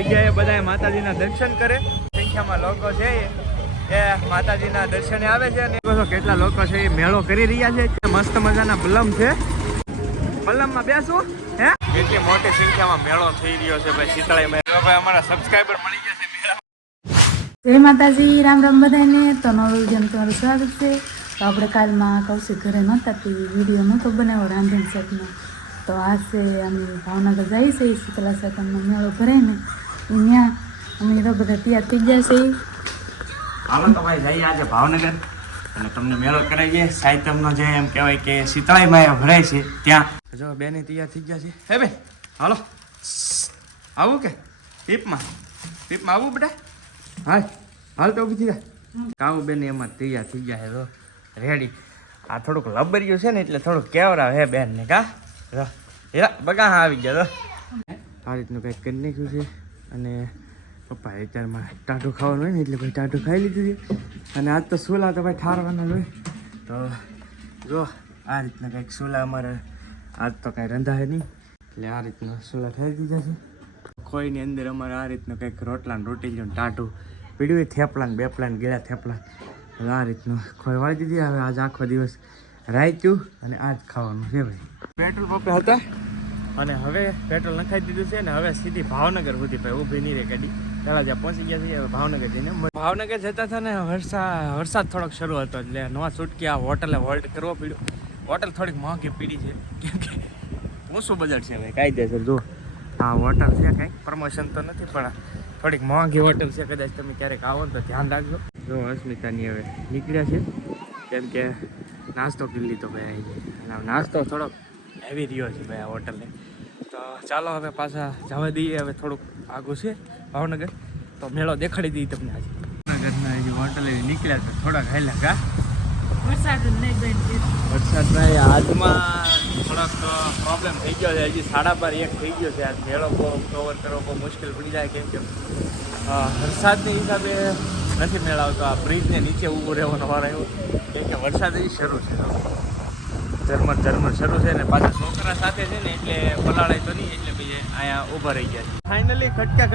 જગ્યાએ બધા માતાજીના દર્શન કરે, સંખ્યામાં લોકો છે એ માતાજીના દર્શને આવે છે અને કેટલા લોકો છે એ મેળો કરી રહ્યા છે. મસ્ત મજાના બલમ છે, બલમમાં બેસું હે. એટલી મોટી સંખ્યામાં મેળો થઈ રહ્યો છે ભાઈ શીતળાઈમાં. ભાઈ અમારા સબસ્ક્રાઈબર મળી ગયા છે મેળા. જય માતાજી, રામ રામ બધાને. તો નવો વિડીયો તમારું સ્વાગત છે. તો આપણે કાલમાં કૌશિક ઘરે નહોતા તે વિડીયો નહોતો બનાવ્યો રાંધણ સેટનો. તો આ છે અમે ભાવનગર જઈએ છીએ શીતળા સાતમનો મેળો ભરાય ને ત્યાં અમે તો બધા તૈયાર થઈ ગયા છે. હાલો તો ભાઈ જઈએ આજે ભાવનગર અને તમને મેળો કરાવીએ. સાતમનો જે એમ કહેવાય કે શીતળાઈમાં ભરાય છે ત્યાં. જો બેને તૈયાર થઈ ગયા છે. હે બેન હાલો આવું કે ટીપમાં આવું બેટા? હાલ હાલ તો ઊભી થઈ ગયા. કાવું બેન એમાં તૈયાર થઈ ગયા છે તો રેડી. આ થોડુંક લબરિયું છે ને એટલે થોડુંક કેવરાવ હે બેન ને કા બગા આવી ગયા તો આ રીતનું કંઈક કરી નાખ્યું છે. અને પપ્પા અત્યારમાં ટાઢું ખાવાનું હોય ને એટલે ભાઈ ટાઢું ખાઈ લીધું છે. અને આજ તો સોલા તો ભાઈ ઠારવાના હોય તો જો આ રીતના કંઈક સોલા અમારે આજ તો કાંઈ રંધાય નહીં એટલે આ રીતના સોલા ઠારી દીધા છે. ખોઈની અંદર અમારે આ રીતનું કંઈક રોટલા ને રોટી લ્યો ટાઢું પીડ્યું થેપલા ને બેપલા ને ગેલા થેપલા આ રીતનું ખોઈ વાળી દીધી. હવે આજ આખો દિવસ રાખ્યું અને આજ ખાવાનું છે ભાઈ. પેટ્રોલ પંપે હતા અને હવે પેટ્રોલ નખાઈ દીધું છે ને હવે સીધી ભાવનગર સુધી ભાઈ ઊભી નહીં રહે ગાડી. પહેલાં જ્યાં પહોંચી ગયા છીએ હવે ભાવનગર જઈને. ભાવનગર જતા હતા ને વરસાદ થોડોક શરૂ હતો એટલે નવા છૂટકી આ હોટલે હોલ્ટ કરવો પડ્યો. હોટલ થોડીક મોંઘી પીડી છે કેમ કે ઊંચું બજેટ છે ભાઈ કાયદેસર. જો હા હોટલ છે કંઈક પ્રમોશન તો નથી પણ થોડીક મોંઘી હોટલ છે. કદાચ તમે ક્યારેક આવો ને તો ધ્યાન રાખજો. જો અસ્મિતાની હવે નીકળ્યા છે કેમ કે નાસ્તો કરી લીધો ભાઈ. નાસ્તો થોડોક હેવી રહ્યો છે ભાઈ આ હોટલને. તો ચાલો હવે પાછા જવા દઈએ. હવે થોડુંક આગું છે ભાવનગર તો મેળો દેખાડી દઈએ તમને. આજે ભાવનગરના હજી હોટલે નીકળ્યા તો થોડાક હાલ્યા કા વરસાદ ભાઈ આજમાં થોડોક પ્રોબ્લેમ થઈ ગયો છે. હજી 12:30 થઈ ગયો છે. આજ મેળો કવર કરવો બહુ મુશ્કેલ પડી જાય કેમ કે વરસાદની હિસાબે નથી મેળ આવતો. આ બ્રિજને નીચે ઊભું રહેવાનો વાર આવ્યો કેમ કે વરસાદ હજી શરૂ છે, ઝરમર શરૂ છે ને પાછા છોકરા સાથે છે ને એટલે પલાળાય તો નહીં એટલે પછી અહીંયા ઊભા રહી ગયા છે. ફાઇનલી ખટક્યા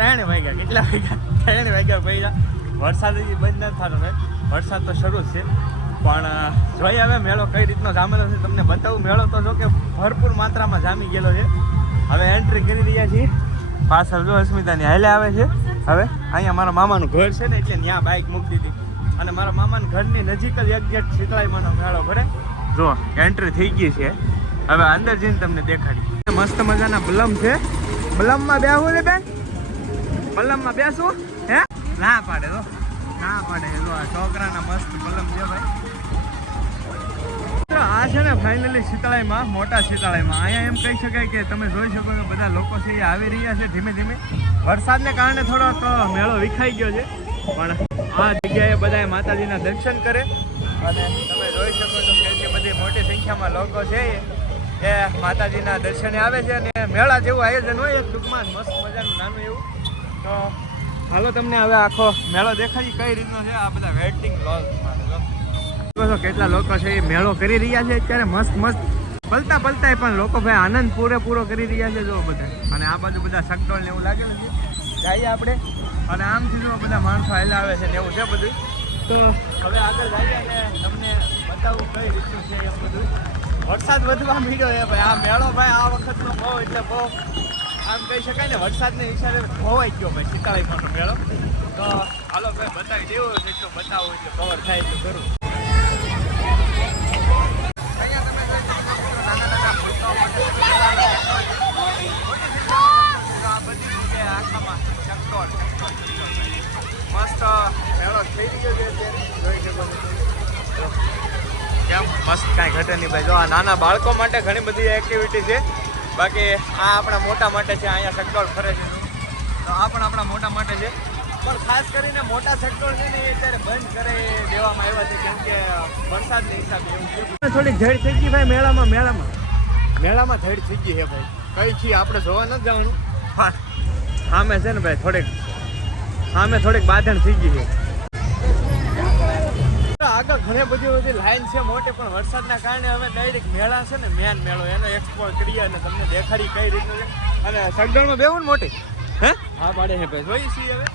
3 વાગ્યા. કેટલા વાગ્યા? 3 વાગ્યા ભાઈ. વરસાદ હજી બંધ નથી થતો ભાઈ, વરસાદ તો શરૂ જ છે પણ જોઈએ હવે મેળો કઈ રીતનો જામેલો છે તમને બતાવું. મેળો તો જો કે ભરપૂર માત્રામાં જામી ગયેલો છે. હવે એન્ટ્રી કરી રહ્યા છીએ. પાછળ જો અસ્મિતાની હાલે આવે છે. હવે અહીંયા મારા મામાનું ઘર છે ને એટલે ત્યાં બાઇક મૂકી દીધી અને મારા મામાના ઘરની નજીક જ એક્ઝેક્ટ શીતળાઈમાંનો મેળો ભરે. જો એન્ટ્રી થઈ ગઈ છે. હવે અંદર જઈને તમને દેખાડી. મસ્ત મજાના બલમ છે. બલમમાં બેસવું ને બેન? બલમમાં બેસવું હે? ના પાડે તો ના પાડે. જો આ છોકરાના મસ્ત બલમ છે ભાઈ. આ છે ને ફાઇનલી શીતળાઈમાં, મોટા શીતળાઈમાં. અહીંયા એમ કહી શકાય કે તમે જોઈ શકો કે બધા લોકો છે એ આવી રહ્યા છે ધીમે ધીમે. વરસાદને કારણે થોડોક મેળો વિખાઈ ગયો છે પણ આ જગ્યાએ બધા માતાજીના દર્શન કરે અને તમે જોઈ શકો છો કે બધી મોટી સંખ્યામાં લોકો છે એ માતાજીના દર્શને આવે છે અને મેળા જેવું આયોજન હોય એક ટૂંકમાં મસ્ત મજાનું નાનું એવું. તો હાલો તમને હવે આખો મેળો દેખાડી કઈ રીતનો છે. આ બધા વેઇટિંગ લોજમાં કેટલા લોકો છે એ મેળો કરી રહ્યા છે અત્યારે. મસ્ત પલતા પણ લોકો ભાઈ આનંદ પૂરેપૂરો કરી રહ્યા છે જો બધા. અને આ બાજુ બધા સગડોળ ને એવું લાગેલું છે. જઈએ આપણે અને આમથી જો બધા માણસો હાલે આવે છે ને એવું છે બધું. તો હવે આગળ જઈએ અને તમને બતાવું કઈ રીતનું છે એમ બધું. વરસાદ વધવા માંડ્યો છે ભાઈ. આ મેળો ભાઈ આ વખતનો બહુ એટલે બહુ આમ કહી શકાય ને વરસાદને હિસાબે ખોવાઈ ગયો ભાઈ શીતળાઈમાંનો મેળો. તો હાલો ભાઈ બતાવી દેવું જેટલું બતાવું એટલે કવર થાય એટલું કરું. મસ્ત મેળો થઈ ગયો છે જોઈ શકો કેમ મસ્ત કાંઈ ઘટે નહીં ભાઈ. જો આ નાના બાળકો માટે ઘણી બધી એક્ટિવિટી છે. બાકી આ આપણા મોટા માટે છે. અહીંયા સગડોળ ફરે છે તો આ પણ આપણા મોટા માટે છે. પણ ખાસ કરીને મોટા સગડોળ છે ને એ અત્યારે બંધ કરે દેવામાં આવ્યા છે કેમ કે વરસાદના હિસાબે એવું છે. થોડીક ધડ થઈ ગઈ ભાઈ મેળામાં ધડ થઈ ગઈ છે ભાઈ. કઈ છીએ આપણે જોવા નથી જવાનું સામે છે ને ભાઈ થોડીક બાંધણ થઈ ગઈ છે. આગળ ઘણી બધી લાઈન છે મોટી પણ વરસાદના કારણે હવે ડાયરેક્ટ મેળા છે ને મેન મેળો એનો એક્સપ્લોર કરીએ અને તમને દેખાડી કઈ રીતનું છે. અને સગડોળમાં બેવું ને મોટી હે હા પાડે છે ભાઈ જોઈ છીએ હવે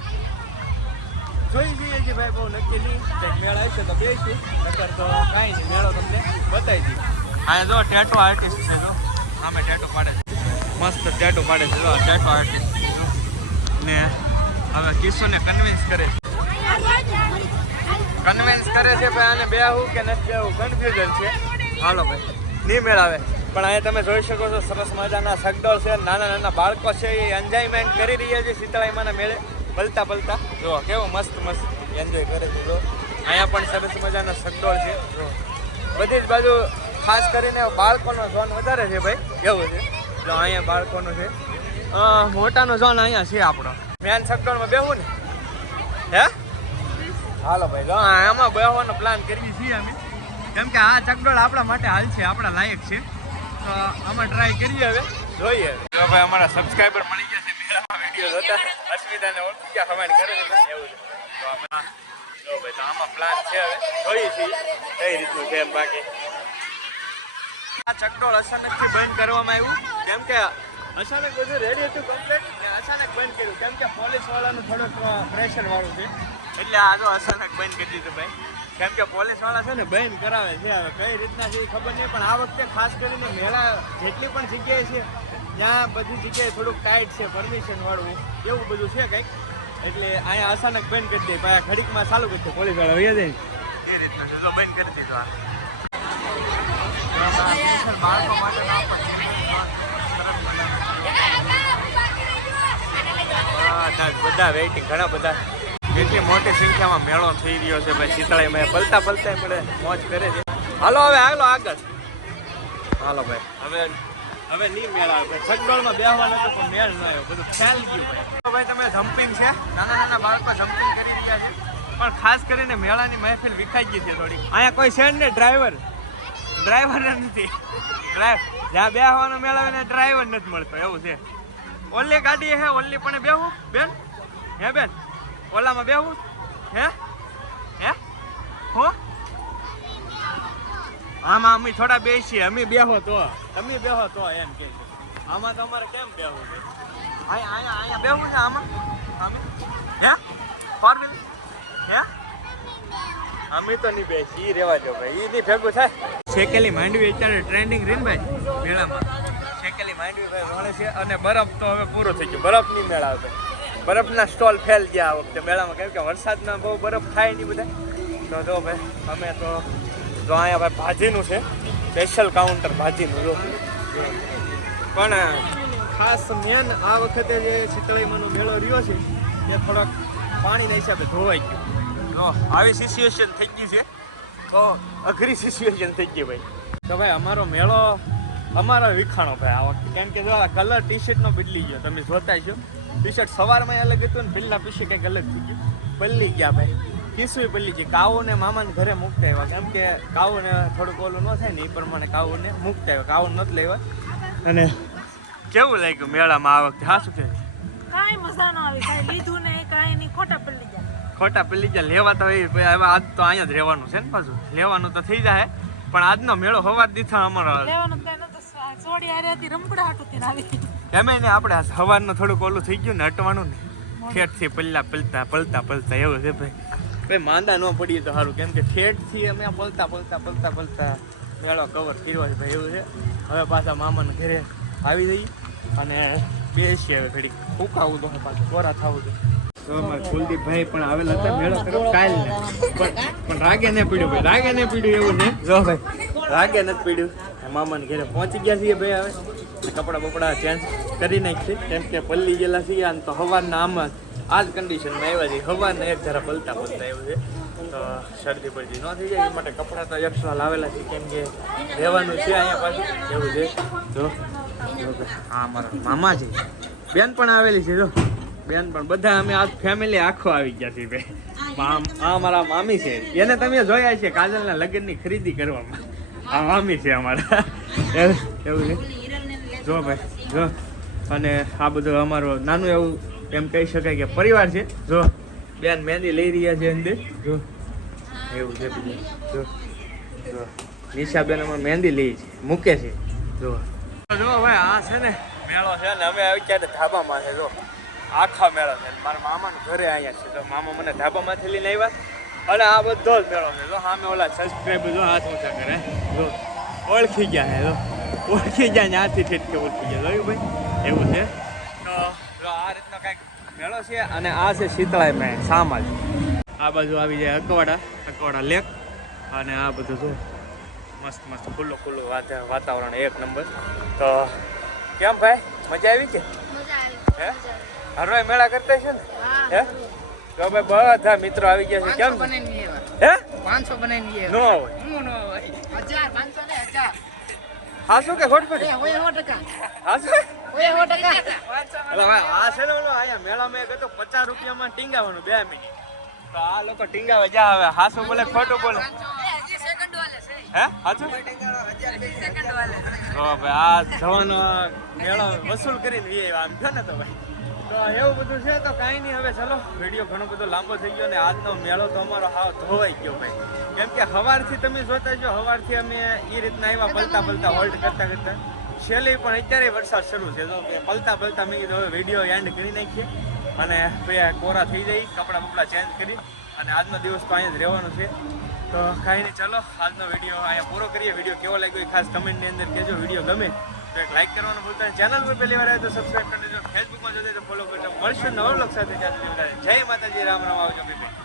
જોઈ છીએ કે ભાઈ બહુ નક્કી નહીં કંઈક મેળ આવશે તો બેસી નકર તો કાંઈ નહીં મેળો તમને બતાવી દઈએ અહીંયા જો ટેટો આર્ટિસ્ટ છે જો આમે ટેટો પાડે છે મસ્ત ટેટો પાડે છે જો ટેટો આર્ટિસ્ટ ને હવે કિશોરને કન્વિન્સ કરે છે ભાઈ આને બેહવું કે નથી બેહવું કન્ફ્યુઝન છે હાલો ભાઈ નહીં મેળાવે પણ અહીંયા તમે જોઈ શકો છો સરસ મજાના સગડોળ છે નાના નાના બાળકો છે એ એન્જોયમેન્ટ કરી રહ્યા છે શીતળાઈમાના મેળે પલતા પલતા જો કેવું મસ્ત મસ્ત એન્જોય કરે છે જો અહીંયા પણ સરસ મજાના સગડોળ છે જો બધી જ બાજુ ખાસ કરીને બાળકોનો ઝોન વધારે છે ભાઈ એવું છે જો અહીંયા બાળકોનો છે મોટાનો ઝોન અહીંયા છે આપણો મેન સગડોળમાં બેહવું ને હે હાલો ભાઈ જો આમાં બેહવાનો પ્લાન કરીએ છીએ અમે કેમ કે આ ચકડોળ આપણા માટે હાલ છે આપણા લાયક છે તો આમાં ટ્રાય કરીએ હવે જોઈએ જો ભાઈ અમારા સબસ્ક્રાઈબર મળી ગયા છે મેળામાં વિડીયો જોતા અસ્મિતાને ઓળખી ગયા ખબર કરે છે એવું છે તો આપણે જો ભાઈ તો આમાં પ્લાન છે હવે જોઈએ છીએ કઈ રીતનું છે એમ બાકી આ ચકડોળ અચાનકથી બંધ કરવામાં આવ્યું કેમ કે અચાનક બધું રેડી હતું કમ્પ્લીટ ને અચાનક બંધ કર્યું કેમ કે પોલીસ વાળાનું થોડુંક પ્રેશર વાળું છે એટલે આ જો અચાનક બંધ કરી દીધું ભાઈ કેમ કે પોલીસ વાળા છે ને બંધ કરાવે છે હવે કઈ રીતના છે એ ખબર નહીં પણ આ વખતે ખાસ કરીને મેળા જેટલી પણ જગ્યાએ છે ત્યાં બધી જગ્યાએ થોડુંક ટાઈટ છે પરમિશન વાળું એવું બધું છે કંઈક એટલે અહીંયા અચાનક બંધ કરી દે ભાઈ ઘડીકમાં ચાલુ કરી દે પોલીસ વાળા વહી જાય એ રીતના છે જો બંધ કરી દીધું આ બાળકો માટે બધા વેઇટિંગ ઘણા બધા એટલી મોટી સંખ્યામાં મેળો થઈ રહ્યો છે ભાઈ શીતળાઈમાં પલતા પલતા પડે મોજ કરે છે હાલો હવે હાલો આગળ હાલો ભાઈ હવે નહીં મેળ આવે સગડોળમાં બેહવાનો તો પણ મેળ ન આવ્યો બધું ખ્યાલ ગયું ભાઈ તમે જમ્પિંગ છે નાના નાના બાળકો જમ્પિંગ કરી રહ્યા છે પણ ખાસ કરીને મેળાની મહેફિલ વિખાઈ ગઈ છે થોડી અહીંયા કોઈ છે ને ડ્રાઈવર નથી જ્યાં બેહવાનો મેળાવે ને ડ્રાઈવર નથી મળતો એવું છે ઓલી ગાડી હે ઓલી પણ બેહું બેન હે બેન ઓલામાં બેહું હે હો આમાં અમે થોડા બેસીએ અમે બેહો તો તમે બેહો તો એમ કે આમાં તો અમારે કેમ બેહવું છે અહીંયા બેહવું છે આમાં અમે હે ફોર વ્હીલ હે અમે તો નહીં બેસી રેવા દો ભાઈ એ નહીં ભેગું થાય શેકેલી માંડવી અત્યારે ટ્રેન્ડિંગ રીન ભાઈ મેળામાં શેકેલી માંડવી ભાઈ મળે છે અને બરફ તો હવે પૂરો થઈ ગયો બરફ નહીં મેળા આવતો બરફના સ્ટોલ ફેલ ગયા આ વખતે મેળામાં કેમ કે વરસાદમાં બહુ બરફ થાય નહીં બધા તો જો ભાઈ અમે તો જો અહીંયા ભાઈ ભાજીનું છે સ્પેશિયલ કાઉન્ટર ભાજીનું જો પણ ખાસ મેન આ વખતે જે શીતળાઈમાંનો મેળો રહ્યો છે એ થોડોક પાણીના હિસાબે ધોવાઈ ગયો જો આવી સિચ્યુએશન થઈ ગઈ છે તો અઘરી સિચ્યુએશન થઈ ગઈ ભાઈ તો ભાઈ અમારો મેળો અમારો વિખાણો ભાઈ આ વખતે કેમ કે જો આ કલર ટી શર્ટનો બદલી ગયો તમે જોતા છો ટી શર્ટ સવારમાં અલગ હતું ને પહેલા પીછી કંઈક અલગ થઈ ગયું પલ્લી ગયા ભાઈ કિસ્સુય પલ્લી ગઈ કાવુને મામાને ઘરે મૂકતા આવ્યા કેમ કે કાવુને થોડુંક ઓલું ન થાય ને એ પ્રમાણે કાવુને મૂકતા આવ્યા કાવું નથી લેવા અને કેવું લાગ્યું મેળામાં આ વખતે હા શું કે કાંઈ મજા ન આવી કાંઈ લીધું ને કાંઈ નહીં ખોટા પલ્લી ગયા લેવા તો હવે આજ તો અહીંયા જ રહેવાનું છે ને પાછું લેવાનું તો થઈ જાય પણ આજનો મેળો સવાર દીથા અમારો લેવાનું કાંઈ નતો સોડી આર્યાથી રમકડા હાટુથી આવી એમ ને આપણે સવારનું થોડુંક ઓલું થઈ ગયું ને હટવાનું ને ઠેઠથી પલતા એવું છે ભાઈ માંદા ન પડીએ તો સારું કેમ કે ઠેઠથી અમે પલતા મેળો કવર કર્યો છે ભાઈ એવું છે હવે પાછા મામાને ઘરે આવી જઈએ અને બેસીએ હવે ઘડીક ફૂંકાવું તો પાછું કોરા થવું તો અમારે કુલદીપભાઈ પણ આવેલા હતા મેળો કરો કાલ ને પણ રાગે ને પીડ્યું ભાઈ રાગે ને પીડ્યું એવું નહીં જો ભાઈ રાગે નથી પીડ્યું મામાને ઘરે પહોંચી ગયા છીએ ભાઈ હવે કપડાં બપડા ચેન્જ કરી નાખીએ કેમ કે પલ્લી ગયેલા છીએ આમ તો હવારના આમાં આ જ કન્ડિશનમાં આવ્યા છે હવારના એક જરા પલતા એવું છે તો શરદી પડતી ન થઈ જાય એ માટે કપડાં તો એક્સ્ટ્રા લાવેલા છે કેમ કે રહેવાનું છે અહીંયા પાછું એવું છે જો હા મારા મામા છે બેન પણ આવેલી છે જો બેન પણ બધા અમે આ ફેમિલી આખો આવી ગયા છીએ ભાઈ આ મારા મામી છે એને તમે જોયા છે કાજલના લગ્નની ખરીદી કરવામાં આ મામી છે અમારા એવું છે જો ભાઈ જો અને આ બધું અમારો નાનું એવું એમ કહી શકાય કે પરિવાર છે જો બેન મહેંદી લઈ રહ્યા છે અંદર જો એવું છે બીજું જો જો નિશાબેન અમારે મહેંદી લઈ છે મૂકે છે જો ભાઈ આ છે ને મેળો છે ને અમે અત્યારે ધાબામાં છે જો આખા મેળો છે. મારા મામાનું ઘરે અહીંયા છે, તો મામા મને ધાબામાંથી લઈને આવ્યા અને આ બધો જ મેળો છે. તો સામે ઓલા સબસ્ક્રાઈબર જો હાથ ઊંચા કરે, જો ઓળખી ગયા છે, જો ઓળખી ગયા, ત્યાંથી ઠેઠકે ઓળખી ગયા. જોયું ભાઈ, એવું છે. તો જો આ રીતનો કાંઈક મેળો છે અને આ છે શીતળાઈ મેં સામા જ. આ બાજુ આવી જાય અકવાડા લેક અને આ બધું જો મસ્ત મસ્ત ખુલ્લું વાતાવરણ એક નંબર. તો કેમ ભાઈ, મજા આવી કે હે? હરવાય મેળા કરતા છે ને હે? તો ભાઈ બધા મિત્રો આવી ગયા છે. કેમ હે? 500 બનાવી નો હોય હા શું કે ખોટ પડી હા શું આ છે ને ઓલો અહીંયા મેળામાં એક હતો 50 રૂપિયામાં ટીંગાવાનું 2 મિનિટ. તો આ લોકો ટીંગાવે જા હવે હાસું બોલે ખોટું બોલે હે હાચું? તો ભાઈ આ જવાનો મેળો વસૂલ કરીને વી આવ્યા આમ છે ને. તો ભાઈ તો એવું બધું છે. તો કાંઈ નહીં, હવે ચલો વિડીયો ઘણો બધો લાંબો થઈ ગયો ને આજનો મેળો તો અમારો હાવ ધોવાઈ ગયો ભાઈ. કેમ કે સવારથી તમે જોતા છો, સવારથી અમે એ રીતના આવ્યા પલતા હોલ્ડ કરતા છેલ્લે પણ અત્યારે વરસાદ શરૂ છે. તો પલતા મેં કીધું હવે વિડીયો એન્ડ કરી નાખીએ અને ભાઈ કોરા થઈ જાય, કપડાં બપડા ચેન્જ કરી અને આજનો દિવસ તો અહીંયા જ રહેવાનું છે. તો કાંઈ નહીં, ચલો આજનો વિડીયો અહીંયા પૂરો કરીએ. વિડીયો કેવો લાગ્યો એ ખાસ કમેન્ટની અંદર કહેજો. વિડીયો ગમે તો એક લાઈક કરવાનું ભૂલતા નહીં. ચેનલ પર પહેલી વાર આવે તો સબસ્ક્રાઈબ કરી દેજો. ફેસબુકમાં જોતા તો ફોલો કરજો. મળશું નવા બ્લોગ સાથે. જય માતાજી, રામ રામ. આવજો ભાઈ.